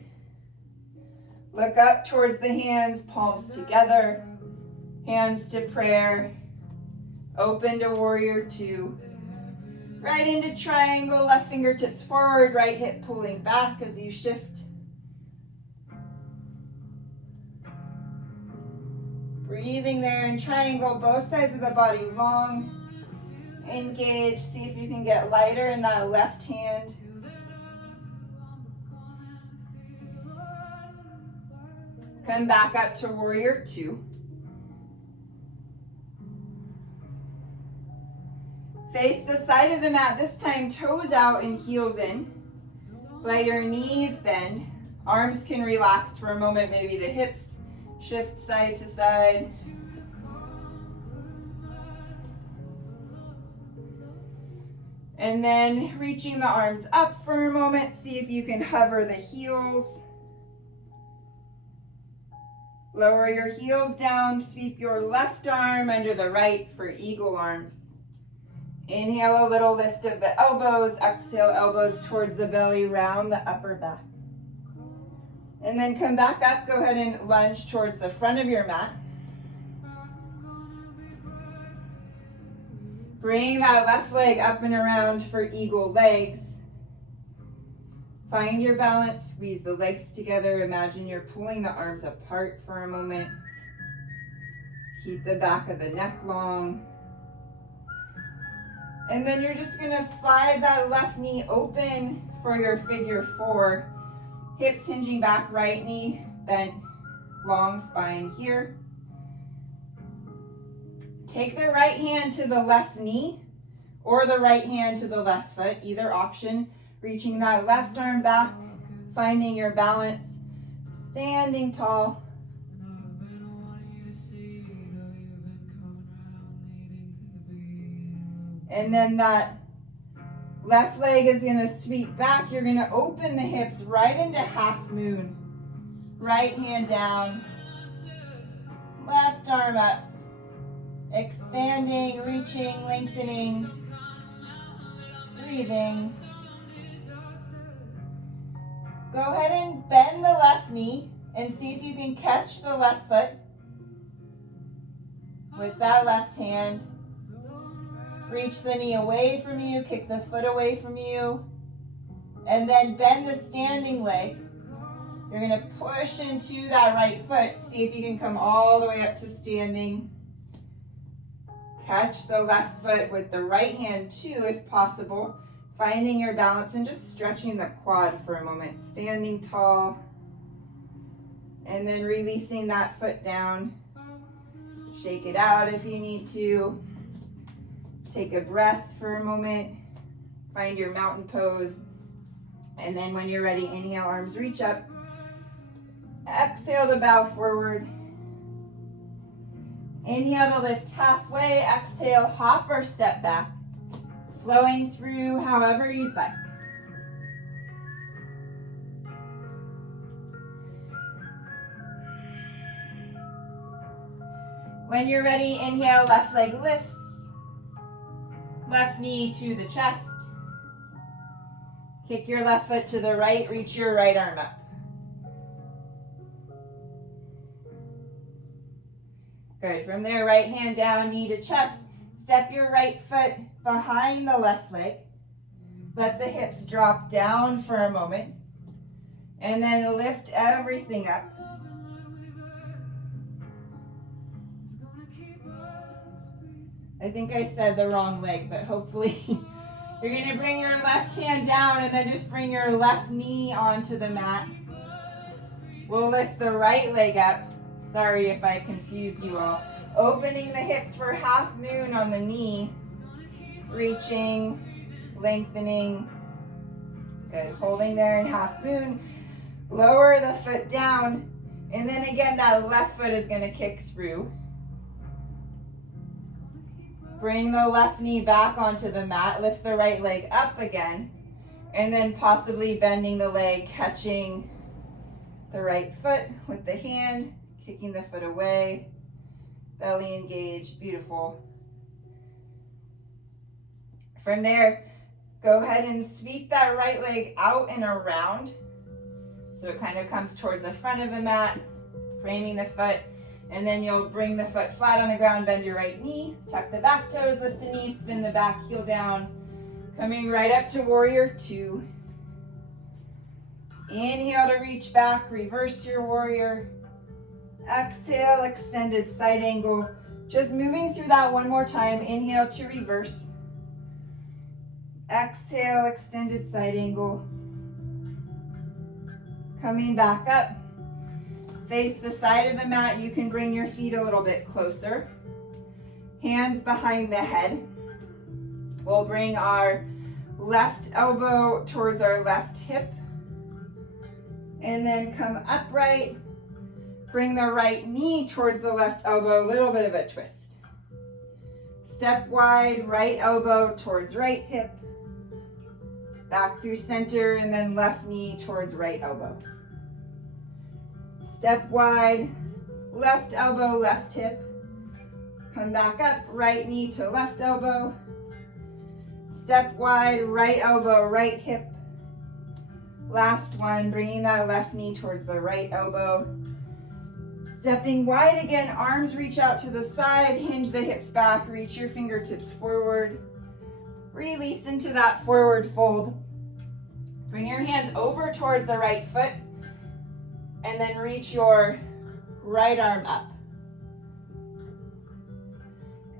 Look up towards the hands, palms together, hands to prayer. Open to warrior two. Right into triangle, left fingertips forward, right hip pulling back as you shift. Breathing there in triangle, both sides of the body long. Engage, see if you can get lighter in that left hand. Come back up to warrior two. Face the side of the mat, this time toes out and heels in. Let your knees bend. Arms can relax for a moment, maybe the hips shift side to side. And then reaching the arms up for a moment, see if you can hover the heels. Lower your heels down, sweep your left arm under the right for eagle arms. Inhale, a little lift of the elbows. Exhale, elbows towards the belly, round the upper back. And then come back up, go ahead and lunge towards the front of your mat. Bring that left leg up and around for eagle legs. Find your balance, squeeze the legs together. Imagine you're pulling the arms apart for a moment. Keep the back of the neck long. And then you're just gonna slide that left knee open for your figure four. Hips hinging back, right knee bent, long spine here. Take the right hand to the left knee or the right hand to the left foot, either option. Reaching that left arm back, finding your balance, standing tall. And then that left leg is gonna sweep back. You're gonna open the hips right into half moon. Right hand down, left arm up. Expanding, reaching, lengthening, breathing. Go ahead and bend the left knee and see if you can catch the left foot with that left hand. Reach the knee away from you, kick the foot away from you, and then bend the standing leg. You're gonna push into that right foot. See if you can come all the way up to standing. Catch the left foot with the right hand too, if possible. Finding your balance and just stretching the quad for a moment. Standing tall. And then releasing that foot down. Shake it out if you need to. Take a breath for a moment. Find your mountain pose. And then when you're ready, inhale, arms reach up. Exhale to bow forward. Inhale to lift halfway, exhale, hop or step back, flowing through however you'd like. When you're ready, inhale, left leg lifts, left knee to the chest, kick your left foot to the right, reach your right arm up. Good, from there, right hand down, knee to chest. Step your right foot behind the left leg. Let the hips drop down for a moment. And then lift everything up. I think I said the wrong leg, but hopefully you're gonna bring your left hand down and then just bring your left knee onto the mat. We'll lift the right leg up. Sorry if I confused you all. Opening the hips for half moon on the knee. Reaching, lengthening. Good, holding there in half moon. Lower the foot down. And then again, that left foot is gonna kick through. Bring the left knee back onto the mat. Lift the right leg up again. And then possibly bending the leg, catching the right foot with the hand. Kicking the foot away, belly engaged, beautiful. From there, go ahead and sweep that right leg out and around. So it kind of comes towards the front of the mat, framing the foot, and then you'll bring the foot flat on the ground, bend your right knee, tuck the back toes, lift the knee, spin the back heel down, coming right up to warrior two. Inhale to reach back, reverse your warrior. Exhale, extended side angle. Just moving through that one more time. Inhale to reverse. Exhale, extended side angle. Coming back up. Face the side of the mat. You can bring your feet a little bit closer. Hands behind the head. We'll bring our left elbow towards our left hip. And then come upright. Bring the right knee towards the left elbow, a little bit of a twist. Step wide, right elbow towards right hip. Back through center, and then left knee towards right elbow. Step wide, left elbow, left hip. Come back up, right knee to left elbow. Step wide, right elbow, right hip. Last one, bringing that left knee towards the right elbow. Stepping wide again, arms reach out to the side, hinge the hips back, reach your fingertips forward. Release into that forward fold. Bring your hands over towards the right foot, and then reach your right arm up.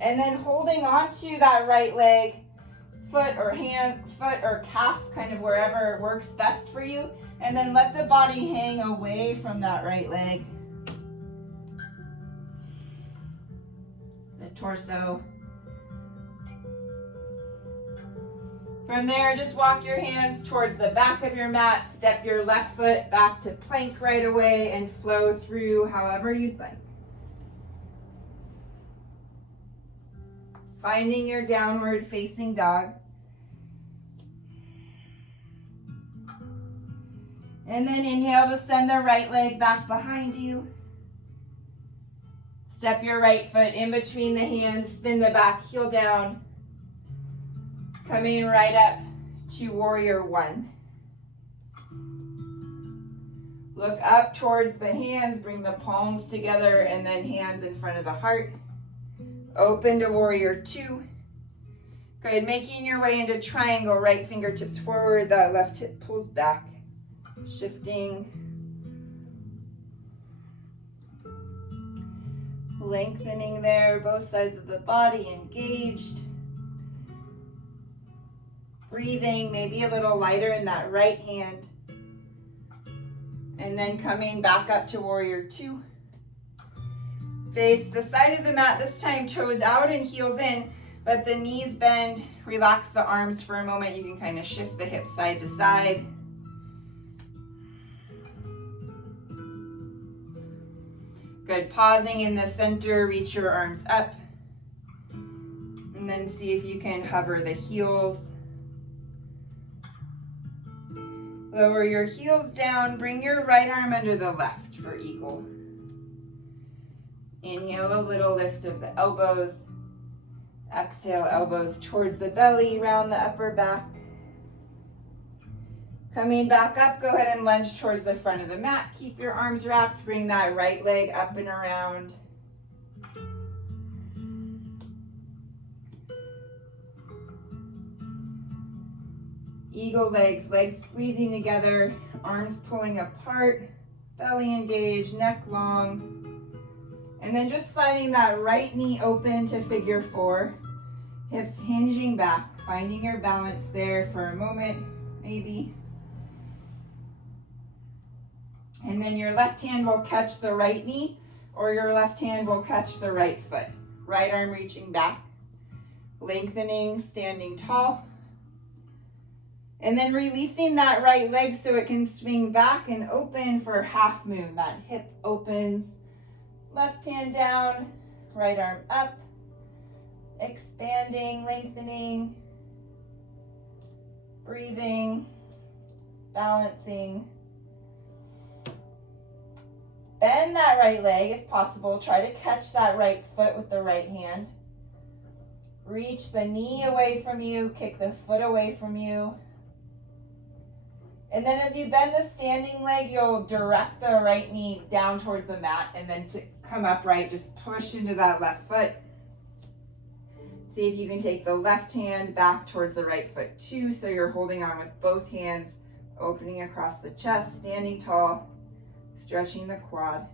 And then holding on to that right leg, foot or hand, foot or calf, kind of wherever works best for you. And then let the body hang away from that right leg. The torso. From there, just walk your hands towards the back of your mat, step your left foot back to plank right away, and flow through however you'd like. Finding your downward facing dog. And then inhale to send the right leg back behind you. Step your right foot in between the hands, spin the back heel down. Coming right up to warrior one. Look up towards the hands, bring the palms together, and then hands in front of the heart. Open to warrior two. Good, making your way into triangle, right fingertips forward, that left hip pulls back. Shifting. Lengthening there, both sides of the body engaged. Breathing, maybe a little lighter in that right hand. And then coming back up to warrior two. Face the side of the mat, this time toes out and heels in, but the knees bend. Relax the arms for a moment. You can kind of shift the hips side to side. Good, pausing in the center, reach your arms up. And then see if you can hover the heels. Lower your heels down, bring your right arm under the left for eagle. Inhale, a little lift of the elbows. Exhale, elbows towards the belly, round the upper back. Coming back up, go ahead and lunge towards the front of the mat. Keep your arms wrapped, bring that right leg up and around. Eagle legs, legs squeezing together, arms pulling apart, belly engaged, neck long. And then just sliding that right knee open to figure four. Hips hinging back, finding your balance there for a moment, maybe. And then your left hand will catch the right knee, or your left hand will catch the right foot. Right arm reaching back, lengthening, standing tall. And then releasing that right leg so it can swing back and open for half moon. That hip opens, left hand down, right arm up, expanding, lengthening, breathing, balancing. Bend that right leg if possible. Try to catch that right foot with the right hand. Reach the knee away from you, kick the foot away from you. And then as you bend the standing leg, you'll direct the right knee down towards the mat, and then to come upright, just push into that left foot. See if you can take the left hand back towards the right foot too, so you're holding on with both hands, opening across the chest, standing tall, stretching the quad,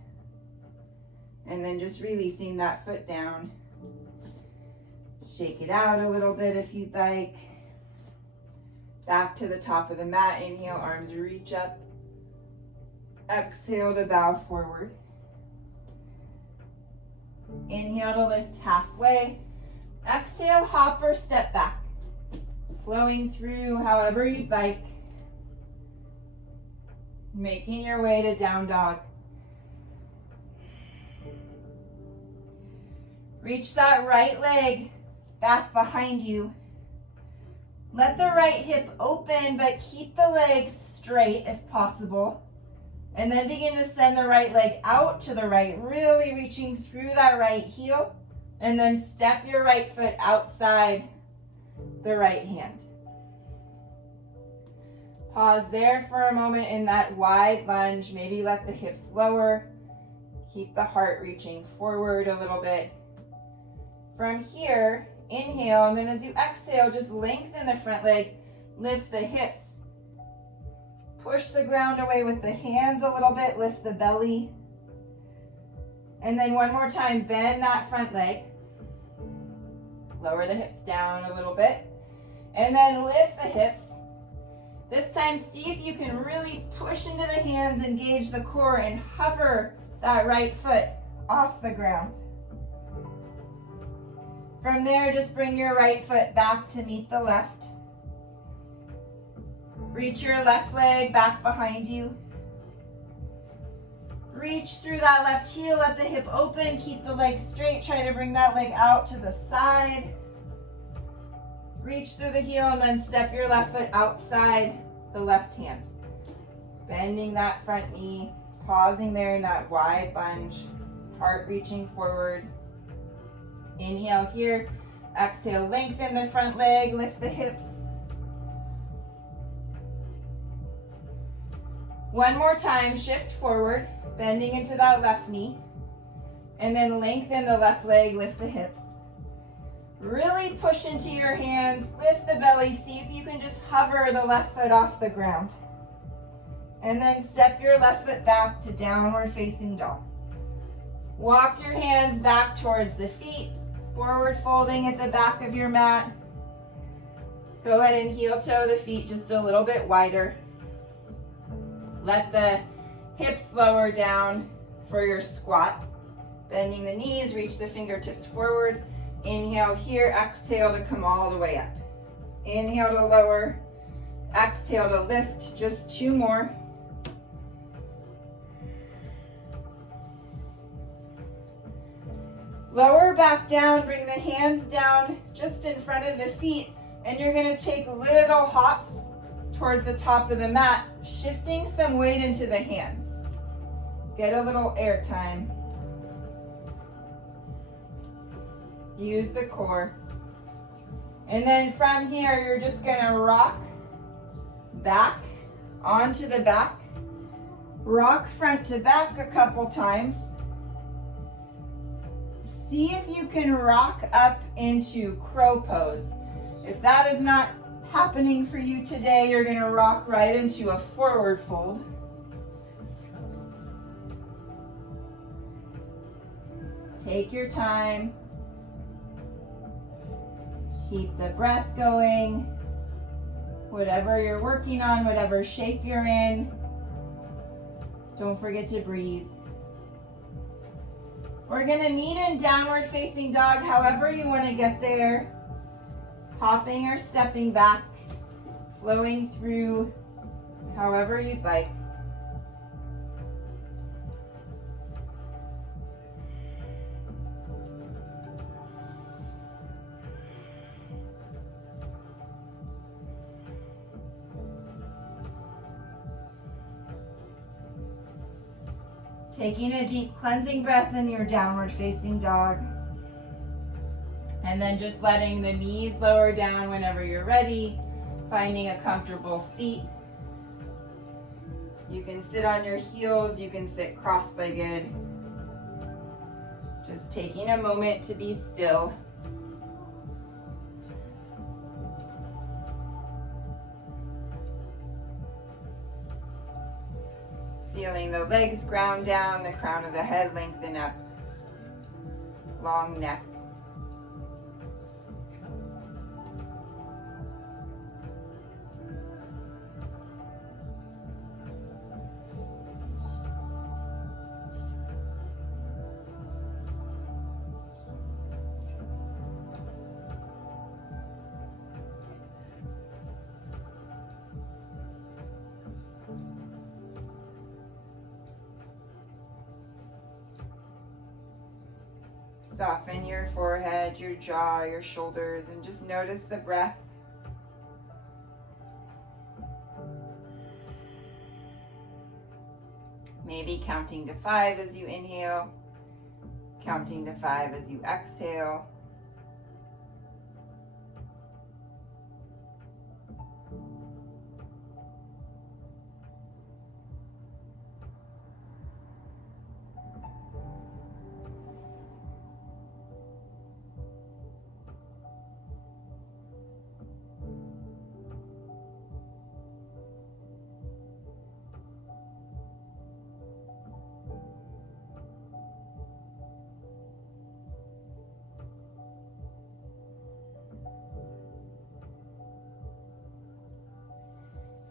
and then just releasing that foot down. Shake it out a little bit if you'd like. Back to the top of the mat. Inhale, arms reach up. Exhale to bow forward. Inhale to lift halfway. Exhale, hop or step back. flowing through however you'd like. Making your way to down dog. Reach that right leg back behind you. Let the right hip open, but keep the legs straight if possible. And then begin to send the right leg out to the right, really reaching through that right heel. And then step your right foot outside the right hand. Pause there for a moment in that wide lunge. Maybe let the hips lower. Keep the heart reaching forward a little bit. From here, inhale, and then as you exhale, just lengthen the front leg, lift the hips. Push the ground away with the hands a little bit, lift the belly. And then one more time, bend that front leg. Lower the hips down a little bit. And then lift the hips. This time, see if you can really push into the hands, engage the core, and hover that right foot off the ground. From there, just bring your right foot back to meet the left. Reach your left leg back behind you. Reach through that left heel, let the hip open, keep the leg straight, try to bring that leg out to the side. Reach through the heel and then step your left foot outside the left hand. Bending that front knee, pausing there in that wide lunge, heart reaching forward. Inhale here, exhale, lengthen the front leg, lift the hips. One more time, shift forward, bending into that left knee, and then lengthen the left leg, lift the hips. Really push into your hands, lift the belly, see if you can just hover the left foot off the ground. And then step your left foot back to downward facing dog. Walk your hands back towards the feet, forward folding at the back of your mat. Go ahead and heel toe the feet just a little bit wider. Let the hips lower down for your squat. Bending the knees, reach the fingertips forward. Inhale here, exhale to come all the way up. Inhale to lower, exhale to lift, just two more. Lower back down, bring the hands down just in front of the feet, and you're gonna take little hops towards the top of the mat, shifting some weight into the hands. Get a little air time. Use the core. And then from here, you're just gonna rock back onto the back. Rock front to back a couple times. See if you can rock up into crow pose. If that is not happening for you today, you're gonna rock right into a forward fold. Take your time. Keep the breath going. Whatever you're working on, whatever shape you're in, don't forget to breathe. We're gonna meet in downward facing dog, however you wanna get there. Hopping or stepping back, flowing through however you'd like. Taking a deep cleansing breath in your downward facing dog. And then just letting the knees lower down whenever you're ready, finding a comfortable seat. You can sit on your heels, you can sit cross-legged. Just taking a moment to be still. Feeling the legs ground down, the crown of the head lengthen up, long neck. Soften your forehead, your jaw, your shoulders, and just notice the breath. Maybe counting to 5 as you inhale, counting to 5 as you exhale.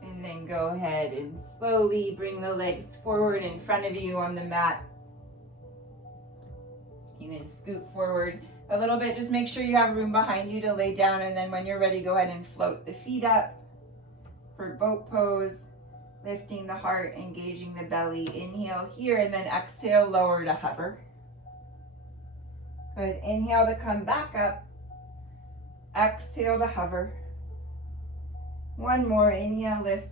And then go ahead and slowly bring the legs forward in front of you on the mat. You can scoot forward a little bit. Just make sure you have room behind you to lay down, and then when you're ready, go ahead and float the feet up for boat pose, lifting the heart, engaging the belly. Inhale here, and then exhale, lower to hover. Good. Inhale to come back up. Exhale to hover. One more. Inhale, lift.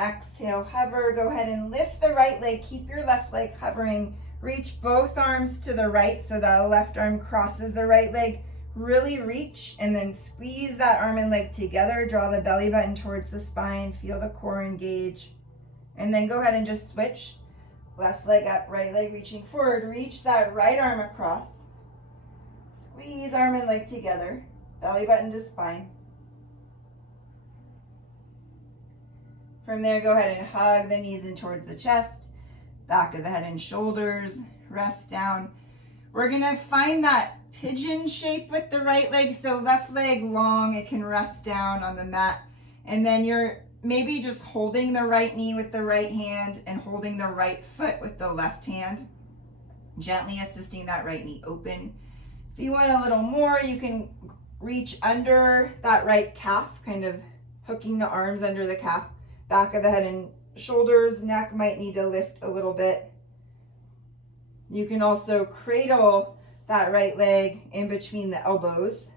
Exhale, hover. Go ahead and lift the right leg. Keep your left leg hovering. Reach both arms to the right so that the left arm crosses the right leg. Really reach and then squeeze that arm and leg together. Draw the belly button towards the spine. Feel the core engage. And then go ahead and just switch. Left leg up, right leg reaching forward. Reach that right arm across. Squeeze arm and leg together. Belly button to spine. From there, go ahead and hug the knees in towards the chest, back of the head and shoulders, rest down. We're gonna find that pigeon shape with the right leg. So left leg long, it can rest down on the mat. And then you're maybe just holding the right knee with the right hand and holding the right foot with the left hand. Gently assisting that right knee open. If you want a little more, you can reach under that right calf, kind of hooking the arms under the calf. Back of the head and shoulders, neck might need to lift a little bit. You can also cradle that right leg in between the elbows.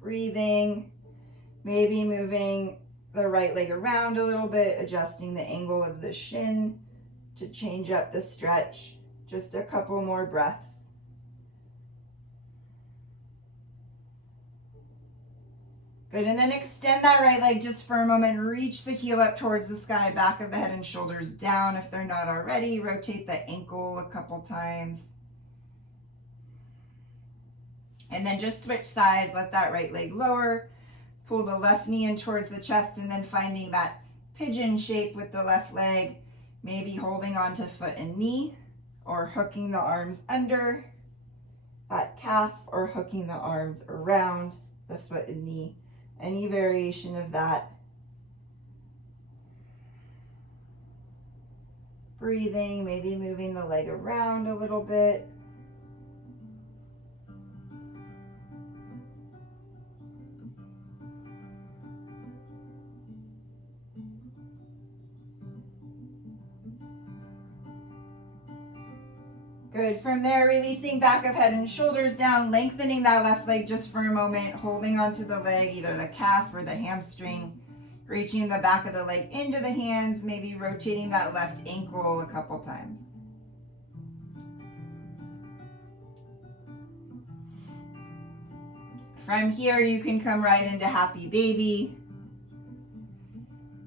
Breathing, maybe moving the right leg around a little bit, adjusting the angle of the shin to change up the stretch. Just a couple more breaths. Good, and then extend that right leg just for a moment. Reach the heel up towards the sky, back of the head and shoulders down if they're not already. Rotate the ankle a couple times. And then just switch sides, let that right leg lower. Pull the left knee in towards the chest, and then finding that pigeon shape with the left leg, maybe holding onto foot and knee, or hooking the arms under that calf, or hooking the arms around the foot and knee. Any variation of that. Breathing, maybe moving the leg around a little bit. Good. From there, releasing back of head and shoulders down, lengthening that left leg just for a moment, holding onto the leg, either the calf or the hamstring, reaching the back of the leg into the hands, maybe rotating that left ankle a couple times. From here, you can come right into happy baby.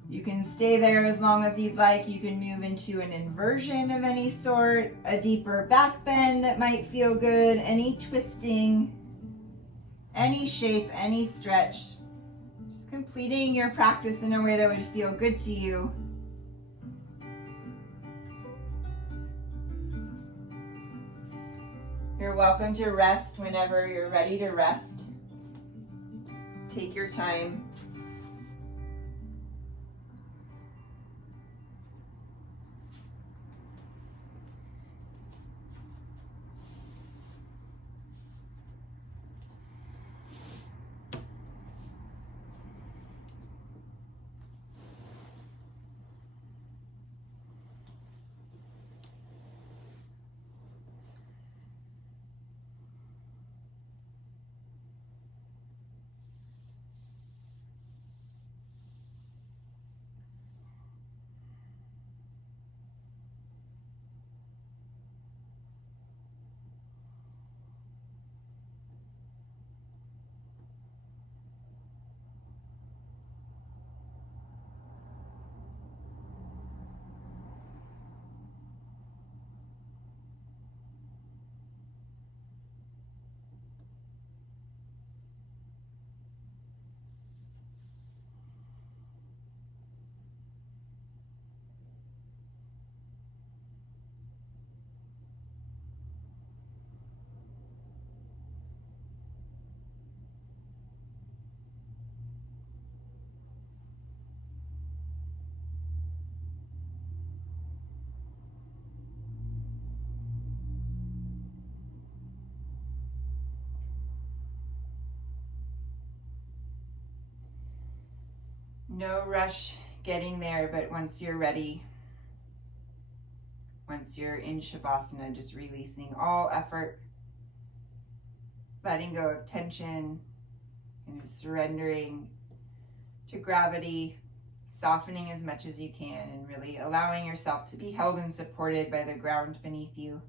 You can stay there as long as you'd like. You can move into an inversion of any sort, a deeper back bend that might feel good, any twisting, any shape, any stretch. Just completing your practice in a way that would feel good to you. You're welcome to rest whenever you're ready to rest. Take your time. No rush getting there, but once you're ready, once you're in Shavasana, just releasing all effort, letting go of tension, and just surrendering to gravity, softening as much as you can, and really allowing yourself to be held and supported by the ground beneath you.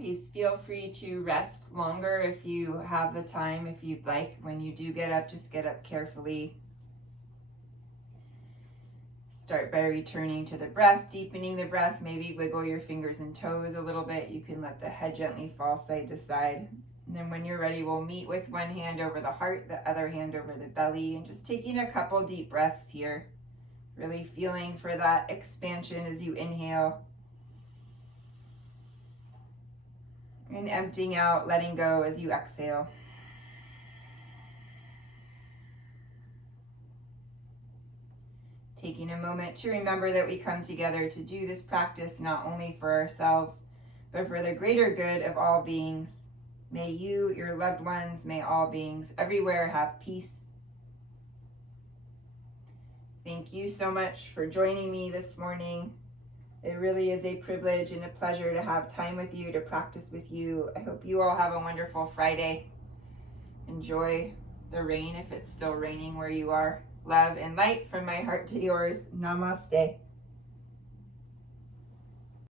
Please feel free to rest longer if you have the time, if you'd like. When you do get up, just get up carefully. Start by returning to the breath, deepening the breath. Maybe wiggle your fingers and toes a little bit. You can let the head gently fall side to side. And then when you're ready, we'll meet with one hand over the heart, the other hand over the belly, and just taking a couple deep breaths here. Really feeling for that expansion as you inhale. And emptying out, letting go as you exhale. Taking a moment to remember that we come together to do this practice not only for ourselves, but for the greater good of all beings. May you, your loved ones, may all beings everywhere have peace. Thank you so much for joining me this morning. It really is a privilege and a pleasure to have time with you, to practice with you. I hope you all have a wonderful Friday. Enjoy the rain if it's still raining where you are. Love and light from my heart to yours. Namaste.